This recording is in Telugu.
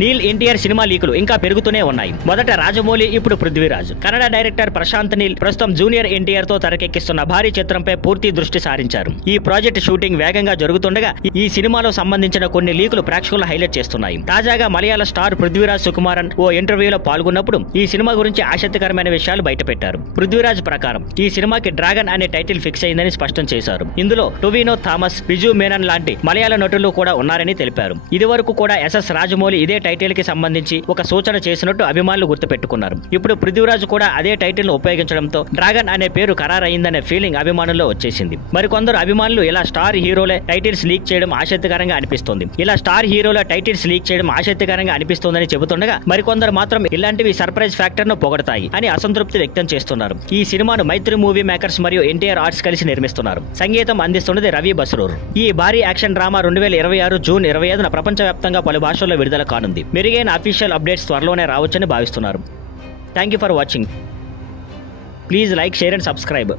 నీల్ ఎన్టీఆర్ సినిమా లీకులు ఇంకా పెరుగుతూనే ఉన్నాయి. మొదట రాజమౌళి, ఇప్పుడు పృథ్వీరాజ్. కన్నడ డైరెక్టర్ ప్రశాంత్ నీల్ ప్రస్తుతం జూనియర్ ఎన్టీఆర్ తో తెరకెక్కిస్తున్న భారీ చిత్రంపై పూర్తి దృష్టి సారించారు. ఈ ప్రాజెక్ట్ షూటింగ్ వేగంగా జరుగుతుండగా ఈ సినిమాలో సంబంధించిన కొన్ని లీకులు ప్రేక్షకులను హైలైట్ చేస్తున్నాయి. తాజాగా మలయాళ స్టార్ పృథ్వీరాజ్ సుకుమారన్ ఓ ఇంటర్వ్యూలో పాల్గొన్నప్పుడు ఈ సినిమా గురించి ఆసక్తికరమైన విషయాలు బయటపెట్టారు. పృథ్వీరాజ్ ప్రకారం ఈ సినిమాకి డ్రాగన్ అనే టైటిల్ ఫిక్స్ అయిందని స్పష్టం చేశారు. ఇందులో టొవినో థామస్, బిజు మేనన్ లాంటి మలయాళ నటులు కూడా ఉన్నారని తెలిపారు. ఇదివరకు కూడా ఎస్ఎస్ రాజమౌళి ఇదే టైటిల్ కి సంబంధించి ఒక సూచన చేసినట్టు అభిమానులు గుర్తుపెట్టుకున్నారు. ఇప్పుడు పృథ్వీరాజ్ కూడా అదే టైటిల్ ను ఉపయోగించడంతో డ్రాగన్ అనే పేరు ఖరారయిందనే ఫీలింగ్ అభిమానుల్లో వచ్చేసింది. మరికొందరు అభిమానులు ఇలా స్టార్ హీరోలే టైటిల్స్ లీక్ చేయడం ఆసక్తికరంగా అనిపిస్తోంది. ఇలా స్టార్ హీరోల టైటిల్స్ లీక్ చేయడం ఆసక్తికరంగా అనిపిస్తోందని చెబుతుండగా మరికొందరు మాత్రం ఇలాంటివి సర్ప్రైజ్ ఫ్యాక్టర్ ను పొగడతాయి అని అసంతృప్తి వ్యక్తం చేస్తున్నారు. ఈ సినిమాను మైత్రి మూవీ మేకర్స్ మరియు ఎన్టీఆర్ ఆర్ట్స్ కలిసి నిర్మిస్తున్నారు. సంగీతం అందిస్తున్నది రవి బస్రూర్. ఈ భారీ యాక్షన్ డ్రామా 2026 జూన్ 25న ప్రపంచవ్యాప్తంగా పలు భాషల్లో విడుదల కానుంది. మెరుగైన అఫీషియల్ అప్డేట్స్ త్వరలోనే రావచ్చని భావిస్తున్నారు. Thank you for watching. Please like, share and subscribe.